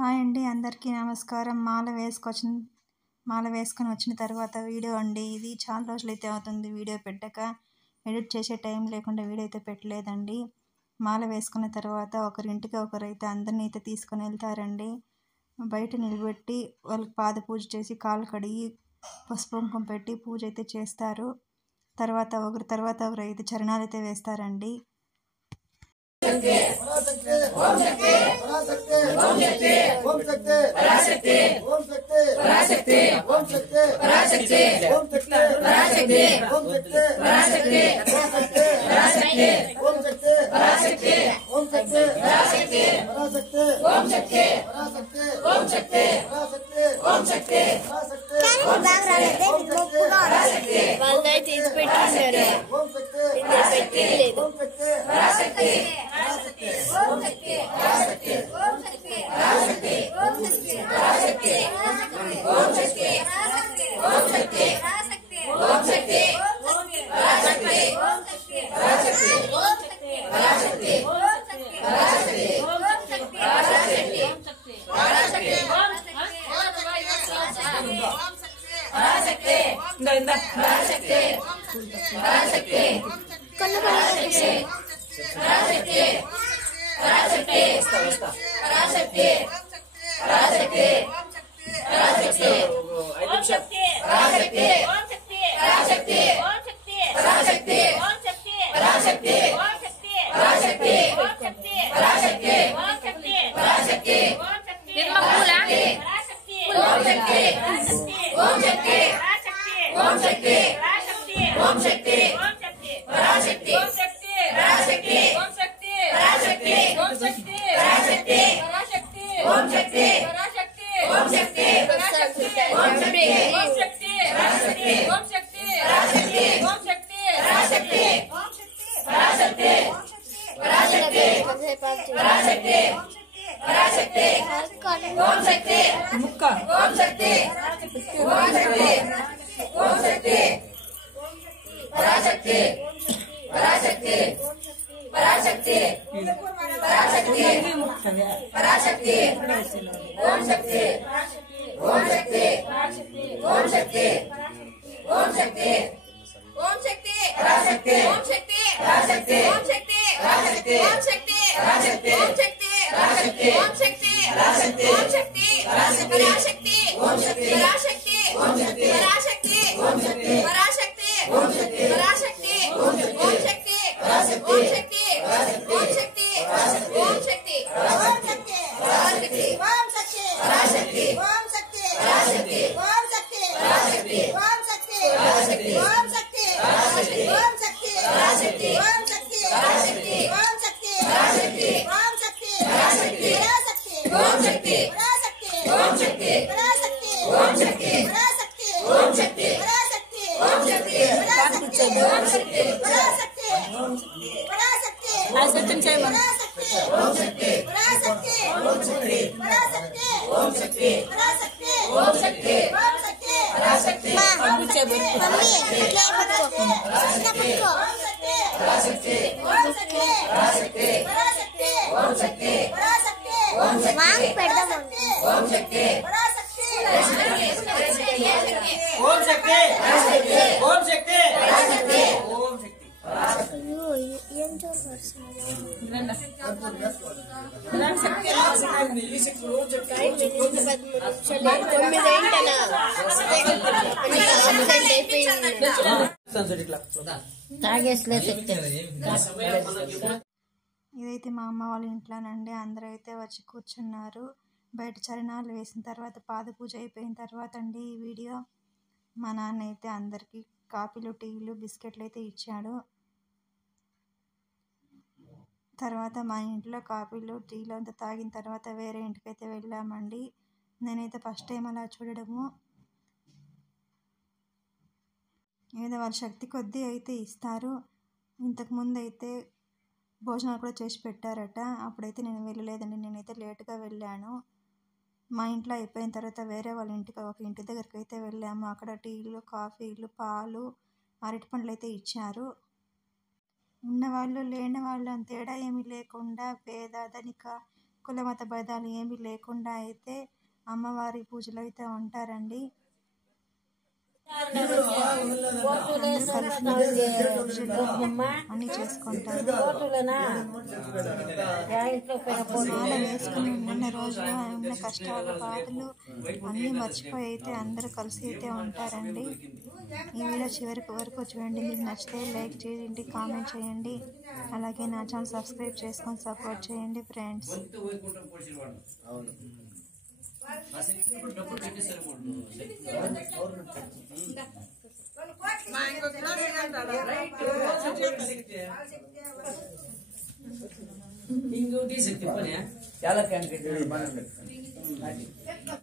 Hi అండి, అందరికీ నమస్కారం. మాల వేసుకొని వచ్చిన తర్వాత వీడియో అండి. ఇది చాలా రోజులైతే అవుతుంది వీడియో పెట్టక. ఎడిట్ చేసే టైం లేకుండా వీడియో అయితే పెట్టలేదండి. మాల వేసుకున్న తర్వాత ఒకరింటికి ఒకరైతే అందరినీ అయితే తీసుకొని వెళ్తారండి. బయట నిలబెట్టి వాళ్ళకి పాద పూజ చేసి కాళ్ళు కడిగి పసుపు కుంకుమ పెట్టి పూజ అయితే చేస్తారు. తర్వాత ఒకరు అయితే చరణాలు అయితే వేస్తారండి. ఓం శక్తి ఓం శక్తి ఓం శక్తి ఓం శక్తి పరాశక్తి ఓం శక్తి పరాశక్తి ఓం శక్తి పరాశక్తి ఓం శక్తి పరాశక్తి ఓం శక్తి పరాశక్తి ఓం శక్తి పరాశక్తి ఓం శక్తి పరాశక్తి ఓం శక్తి పరాశక్తి ఓం శక్తి పరాశక్తి ఓం శక్తి పరాశక్తి ఓం శక్తి పరాశక్తి వాళ్ళైతే ఇది పెట్టారు. ఓం శక్తి పరాశక్తి ఓం శక్తి పరాశక్తి ఓం శక్తి పరాశక్తి ఓం శక్తి పరాశక్తి ఓం శక్తి పరాశక్తి ఓం శక్తి పరాశక్తి ఓం శక్తి పరాశక్తి ఓం శక్తి పరాశక్తి ఓం శక్తి పరాశక్తి ఓం శక్తి పరాశక్తి ఓం శక్తి పరాశక్తి ఓం శక్తి పరాశక్తి పరాశక్తి ఓం శక్తి పరాశక్తి పరాశక్తి పరాశక్తి పరాశక్తి పరాశక్తి పరాశక్తి పరాశక్తి పరాశక్తి ఓం శక్తి పరాశక్తి ఓం శక్తి పరాశక్తి ఓం శక్తి పరాశక్తి ఓం శక్తి పరాశక్తి ఓం శక్తి పరాశక్తి ఓం శక్తి పరాశక్తి ఓం శక్తి పరాశక్తి ఓం శక్తి పరాశక్తి ఓం శక్తి ఓం శక్తి పరాశక్తి ఓం శక్తి పరాశక్తి ఓం శక్తి ఓం శక్తి పరాశక్తి ఓం శక్తి పరాశక్తి ఓం శక్తి పరాశక్తి ఓం శక్తి పరాశక్తి పరాశక్తి ఓం శక్తి పరాశక్తి ఓం శక్తి పరాశక్తి ఓం శక్తి ఓం శక్తి పరాశక్తి ఓం శక్తి పరాశక్తి ఓం శక్తి పరాశక్తి ఓం శక్తి పరాశక్తి పరాశక్తి పరాశక్తి పరాశక్తి ఓం శక్తి ముక్క ఓం శక్తి ఓం శక్తి ఓం శక్తి పరాశక్తి పరాశక్తి పరాశక్తి పరాశక్తి పరాశక్తి ఓం శక్తి ఓం శక్తి ఓం శక్తి ఓం శక్తి ఓం శక్తి పరాశక్తి ఓం శక్తి పరాశక్తి ఓం శక్తి పరాశక్తి ఓం శక్తి పరాశక్తి ఓం శక్తి పరాశక్తి ఓం శక్తి పరాశక్తి ఓం శక్తి పరాశక్తి ఓం శక్తి పరాశక్తి ఓం శక్తి పరాశక్తి ఓం శక్తి పరాశక్తి ఓం శక్తి పరాశక్తి ఓం శక్తి పరాశక్తి ఓం శక్తి ఓం శక్తి ఓం శక్తి ఓం శక్తి పరాశక్తి ఓం శక్తి పరాశక్తి ఓం శక్తి పరాశక్తి ఓం శక్తి పరాశక్తి ఓం శక్తి పరాశక్తి ఓం శక్తి పరాశక్తి ఓం శక్తి పరాశక్తి ఓం శక్తి పరాశక్తి ఓం శక్తి పరాశక్తి ఓం శక్తి పరాశక్తి ఓం శక్తి పరాశక్తి ఓం శక్తి పరాశక్తి ఓం శక్తి పరాశక్తి ఓం శక్తి పరాశక్తి ఓం శక్తి పరాశక్తి ఓం శక్తి పరాశక్తి పరాశక్తి పరాశక్తి ఓం శక్తి పరాశక్తి ఓం శక్తి పరాశక్తి ఓం శక్తి పరాశక్తి ఓం శక్తి ఓం శక్తి పరాశక్తి మమ్మీ ఇట్లా పట్టుకో ఓం శక్తి పరాశక్తి ఓం శక్తి పరాశక్తి పరాశక్తి ఓం శక్తి పరాశక్తి ఓం శక్తి మాకు పెడదాం ఓం శక్తి పరాశక్తి ఓం శక్తి ఓం శక్తి ఓం శక్తి ఏం చూస్తున్నారు ఇదైతే మా అమ్మ వాళ్ళ ఇంట్లోనండి. అందరూ అయితే వచ్చి కూర్చున్నారు. బయట చరణాలు వేసిన తర్వాత పాద పూజ అయిపోయిన తర్వాత అండి ఈ వీడియో. మా నాన్న అయితే అందరికీ కాఫీలు టీలు బిస్కెట్లు అయితే ఇచ్చాడు. తర్వాత మా ఇంట్లో కాఫీలు టీలు అంతా తాగిన తర్వాత వేరే ఇంటికైతే వెళ్ళామండి. నేనైతే ఫస్ట్ టైం అలా చూడడము. ఏదో వాళ్ళ శక్తి కొద్దీ అయితే ఇస్తారు. ఇంతకుముందు అయితే భోజనాలు కూడా చేసి పెట్టారట. అప్పుడైతే నేను వెళ్ళలేదండి, నేనైతే లేటుగా వెళ్ళాను. మా ఇంట్లో అయిపోయిన తర్వాత వేరే వాళ్ళ ఇంటికి ఒక ఇంటి దగ్గరికి అయితే వెళ్ళాము. అక్కడ టీలు కాఫీలు పాలు అరటిపండ్లు అయితే ఇచ్చారు. ఉన్నవాళ్ళు లేని వాళ్ళు అని తేడా ఏమీ లేకుండా పేద ధనిక కులమత భేదాలు ఏమీ లేకుండా అయితే అమ్మవారి పూజలు అయితే ఉంటారండి. అందరూ కలిసి అన్ని చేసుకుంటారు. స్నానం వేసుకుని ఉన్న రోజు ఉన్న కష్టాలు బాధలు అన్నీ మర్చిపోయి అయితే అందరూ కలిసి అయితే ఉంటారండి. ఈ వీడియో చివరి వరకు చూడండి. మీకు నచ్చితే లైక్ చేయండి, కామెంట్ చేయండి, అలాగే నా ఛానల్ సబ్స్క్రైబ్ చేసుకొని సపోర్ట్ చేయండి ఫ్రెండ్స్. ఇంకోటి శక్తి పని